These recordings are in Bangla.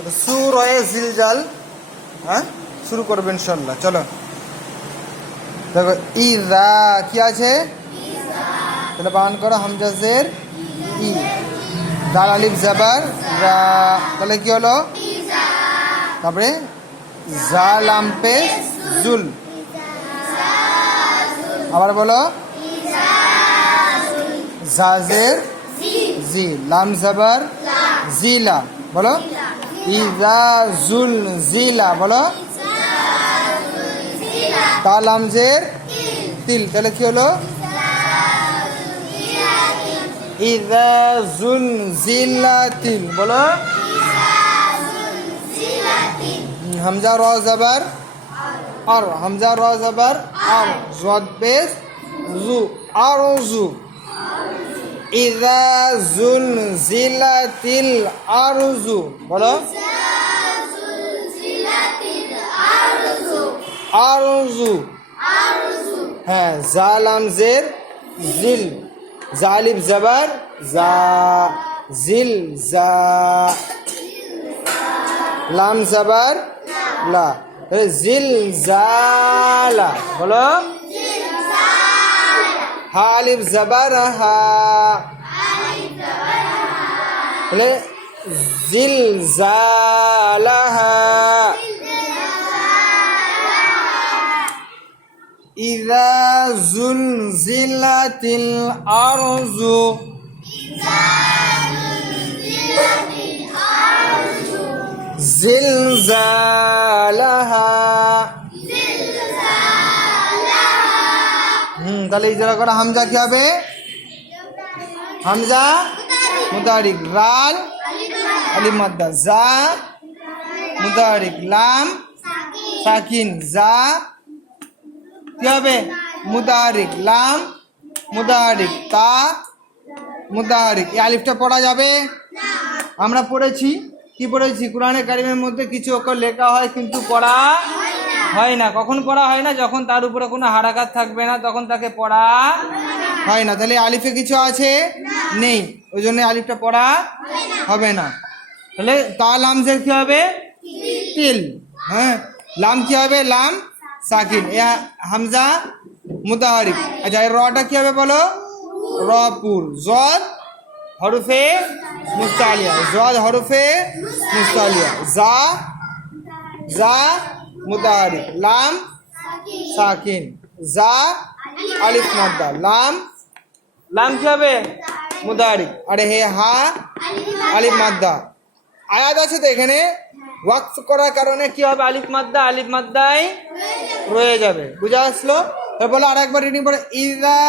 চলো সূরা জিলজাল, হ্যাঁ শুরু করবে ইনশাআল্লাহ। চলো দেখো ইযা কি আছে, তাহলে বানান করো হামজা জের ই, দাল আলিফ জাবার রা, তাহলে কি হলো, তারপরে জা লাম পেশ জুল, আবার বলো জাজের জি, লাম জাবার জিলা, বলো ইজা জুল জিলা, বলো তা লাম জের তিল, তাহলে কি হলো ইজা জুল জিলা তিল, বলো হামজা র জাবার আর, হামজা র জাবার আর, জদ পেশ জু আর জু, ইজা জুল জিলাতিল আরজু, বলো আরজু, হ্যাঁ জালাম জের জিল, জালিব জাবার জা জিল জা, লাম জাবার লা, জিল জালা, বলো হা আলিফ জাবার হা, বলে জিল জালাহা, ইযা জুলজিলাতিল আরজু, জিলজালাহা, তাহলে এই জায়গা করা হামজা কি হবে, হামজা মুতাহারিক, রাল আলিফ মাদ্দা, জা মুতাহারিক, লাম সাকিন, জা কি হবে মুতাহারিক, লাম মুতাহারিক, তা মুতাহারিক। এই আলিফটা পড়া যাবে, আমরা পড়েছি, কি পড়েছি কোরআনে কারিমের মধ্যে কিছু অক্ষর লেখা হয় কিন্তু পড়া হয় না। কখন পড়া হয় না, যখন তার উপরে কোনো হারাকাত থাকবে না তখন তাকে পড়া হয় না। তাহলে আলিফে কিছু আছে নেই, ওই জন্য আলিফটা পড়া হবে না। তাহলে তা লাম জের কি হবে তিল, হ্যাঁ লাম কি হবে লাম সাকিন, হামজা মুতাহারিক। আচ্ছা রটা কি হবে বলো, রপুর, জদ হরফে মুস্তালিয়া, জদ হরফে মুস্তালিয়া, জা জা মুতাহারিক, লাম সাকিন, জা আলিফ মাদ্দা, লাম লাম কি হবে মুতাহারিক, আরে হে হা আলিফ মাদ্দা। আয়াত আছে তো এখানে, ওয়াকফ করার কারণে কি হবে আলিফ মাদ্দা আলিফ মাদ্দাই রয়ে যাবে, বুঝা আসলো? বলো আর একবার রিডিং পড়ে, ইযা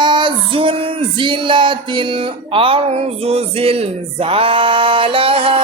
জুলজিলাতিল আরজু জিলজালাহা।